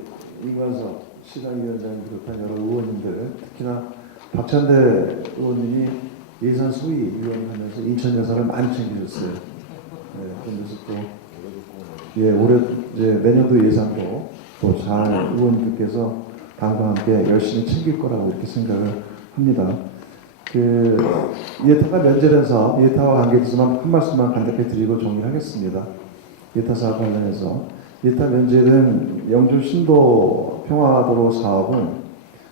이관석 시당위원장님 비롯한 여러 의원님들, 특히나 박찬대 의원님이 예산 소위위원 하면서 인천 예산을 많이 챙겨줬어요. 그래서 또 올해 이제 내년도 예산도 또 잘 의원님들께서 당과 함께 열심히 챙길 거라고 이렇게 생각을 합니다. 예타가 면제돼서 예타와 관계돼서만 한 말씀만 간략히 드리고 정리하겠습니다. 예타 사업 관련해서 예타 면제된 영주 신도 평화도로 사업은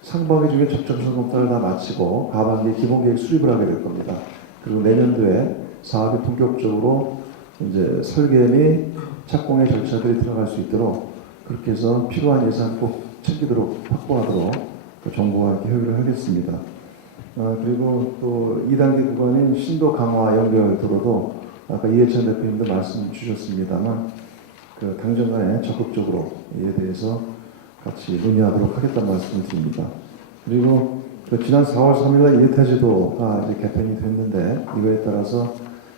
상반기 중에 적정성 검사를 다 마치고 하반기에 기본계획 수립을 하게 될 겁니다. 그리고 내년도에 사업이 본격적으로 이제 설계 및 착공의 절차들이 들어갈 수 있도록 그렇게 해서 필요한 예산 꼭 챙기도록 확보하도록 정부와 함께 협의를 하겠습니다. 그리고 또 2단계 구간인 신도 강화 연결도로도 아까 이해찬 대표님도 말씀 주셨습니다만 당정 간에 적극적으로 이에 대해서 같이 논의하도록 하겠다는 말씀을 드립니다. 그리고 지난 4월 3일날 예타제도가 이제 개편이 됐는데 이거에 따라서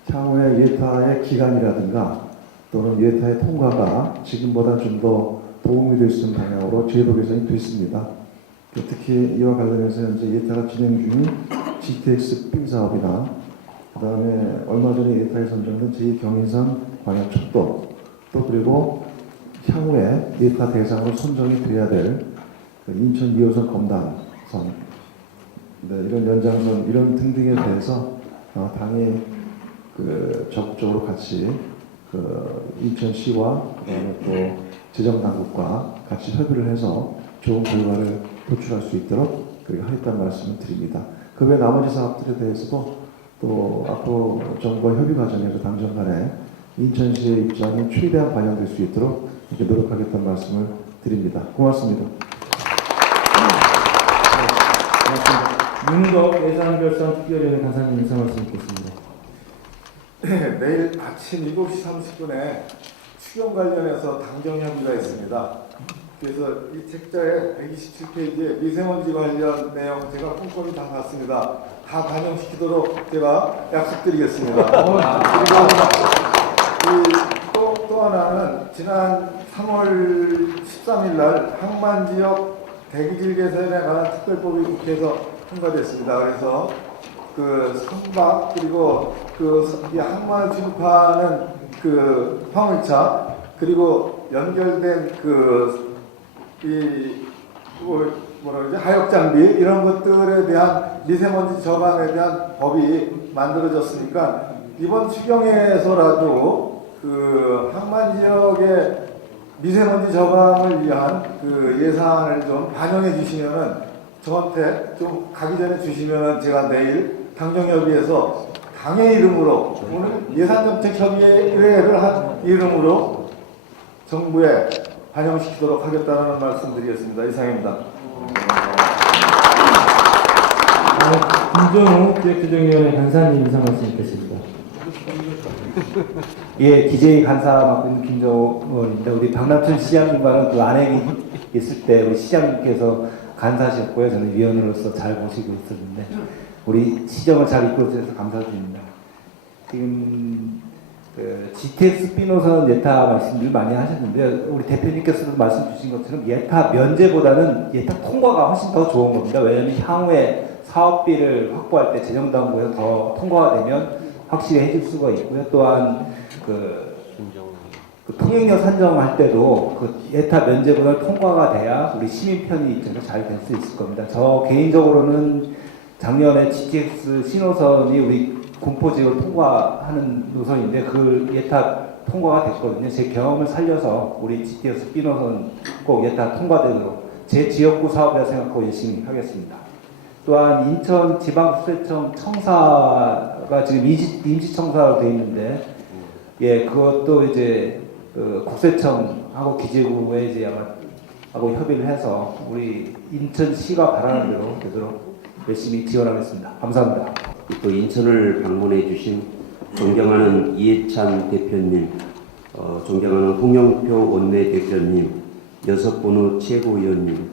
향후에 예타의 기간이라든가 또는 예타의 통과가 지금보다 좀 더 도움이 될 수 있는 방향으로 제도 개선이 됐습니다. 특히 이와 관련해서 현재 예타가 진행 중인 GTX B 사업이나 그 다음에 얼마 전에 예타에 선정된 제2경인선 광역철도 또 그리고 향후에 예타 대상으로 선정이 돼야 될 인천 2호선 검단선 이런 연장선 이런 등등에 대해서 당이 적극적으로 같이 인천시와 그다음에 또 지정당국과 같이 협의를 해서 좋은 결과를 도출할 수 있도록 하겠다는 말씀을 드립니다. 그 외 나머지 사업들에 대해서도 또 앞으로 정부와 협의 과정에서 당정 간에 인천시의 입장이 최대한 반영될 수 있도록 이렇게 노력하겠다는 말씀을 드립니다. 고맙습니다. 윤덕 예산결산특별위원회 간사님 인사 말씀 듣겠습니다. 내일 아침 7시 30분에 추경 관련해서 당정협의가 있습니다. 그래서 이 책자에 127페이지에 미세먼지 관련 내용 제가 꼼꼼히 다 봤습니다. 다 반영시키도록 제가 약속드리겠습니다. 그리고 또 하나는 지난 3월 13일 날 항만지역 대기질 개선에 관한 특별법이 국회에서 통과됐습니다. 그래서 선박 그리고 이 항만을 취급하는 화물차 그리고 연결된 뭐라 그러지 하역 장비 이런 것들에 대한 미세먼지 저감에 대한 법이 만들어졌으니까 이번 추경에서라도 그 항만 지역의 미세먼지 저감을 위한 그 예산을 좀 반영해 주시면은 저한테 좀 가기 전에 주시면은 제가 내일 당정협의회에서 당의 이름으로 오늘 예산정책협의회를 한 이름으로 정부에 반영시키도록 하겠다는 말씀드리겠습니다. 이상입니다. 김정우 기획재정위원회 간사님 인사 말씀 있겠습니다. 예, 기재위 간사 맡고 있는 김정우 의원입니다. 우리 박남춘 시장님과는 그 안에 있을 때 우리 시장님께서 간사셨고요. 저는 위원으로서 잘 모시고 있었는데 우리 시정을 잘 이끌어 주셔서 감사드립니다. 지금 그 GTX 스피노선 예타 말씀들 많이 하셨는데 우리 대표님께서도 말씀 주신 것처럼 예타 면제보다는 예타 통과가 훨씬 더 좋은 겁니다. 왜냐하면 향후에 사업비를 확보할 때 재정당국에서 더 통과가 되면 확실히 해줄 수가 있고요. 또한 그 통행료 산정할 때도 그 예타 면제보다 통과가 돼야 우리 시민 편의 입장에서 잘 될 수 있을 겁니다. 저 개인적으로는 작년에 GTX 신호선이 우리 군포 지역을 통과하는 노선인데 그 예타 통과가 됐거든요. 제 경험을 살려서 우리 GTX 신호선 꼭 예타 통과되도록 제 지역구 사업이라 생각하고 열심히 하겠습니다. 또한 인천 지방수세청 청사가 지금 임시청사로 되어 있는데, 예, 그것도 이제 그 국세청하고 기재부에 이제 아마 하고 협의를 해서 우리 인천시가 바라는 대로 되도록 열심히 지원하겠습니다. 감사합니다. 또 인천을 방문해 주신 존경하는 이해찬 대표님, 존경하는 홍영표 원내대표님, 여석본우 최고위원님,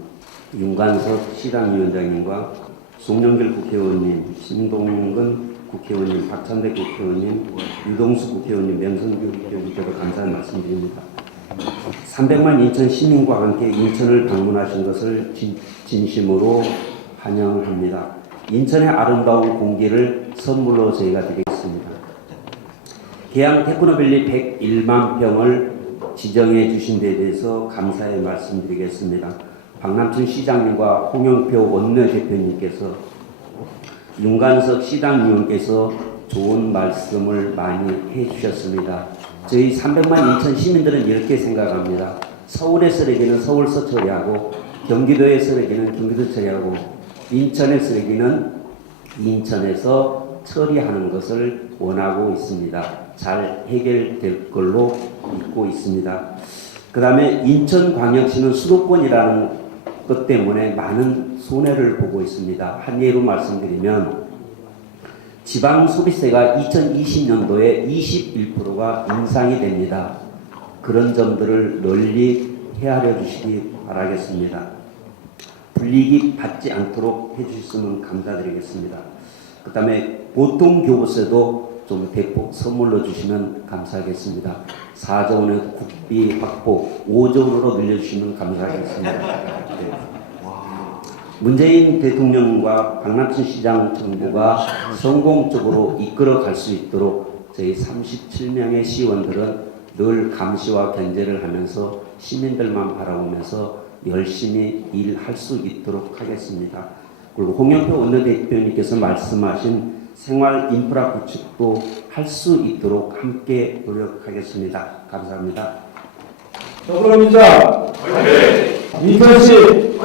윤관석 시당위원장님과 송영길 국회의원님, 신동근 국회의원님, 박찬대 국회의원님, 유동수 국회의원님, 명성규 국회의원님께도 감사의 말씀드립니다. 300만 인천 시민과 함께 인천을 방문하신 것을 진심으로 환영합니다. 인천의 아름다운 공기를 선물로 저희가 드리겠습니다. 계양 테크노밸리 101만 평을 지정해 주신 데 대해서 감사의 말씀드리겠습니다. 박남춘 시장님과 홍영표 원내대표님께서 윤관석 시당위원께서 좋은 말씀을 많이 해주셨습니다. 저희 300만 인천 시민들은 이렇게 생각합니다. 서울에 쓰레기는 서울서 처리하고 경기도에 쓰레기는 경기도 처리하고 인천의 쓰레기는 인천에서 처리하는 것을 원하고 있습니다. 잘 해결될 걸로 믿고 있습니다. 그 다음에 인천광역시는 수도권이라는 것 때문에 많은 손해를 보고 있습니다. 한 예로 말씀드리면 지방 소비세가 2020년도에 21%가 인상이 됩니다. 그런 점들을 널리 헤아려 주시기 바라겠습니다. 불이익이 받지 않도록 해주셨으면 감사드리겠습니다. 그 다음에 보통교부세도 좀 대폭 선물로 주시면 감사하겠습니다. 4조 원의 국비 확보 5조 원으로 늘려주시면 감사하겠습니다. 네. 문재인 대통령과 박남춘 시장 정부가 성공적으로 이끌어갈 수 있도록 저희 37명의 시의원들은 늘 감시와 견제를 하면서 시민들만 바라보면서 열심히 일할 수 있도록 하겠습니다. 그리고 홍영표 원내대표님께서 말씀하신 생활 인프라 구축도 할 수 있도록 함께 노력하겠습니다. 감사합니다. 더불어민주당 인천시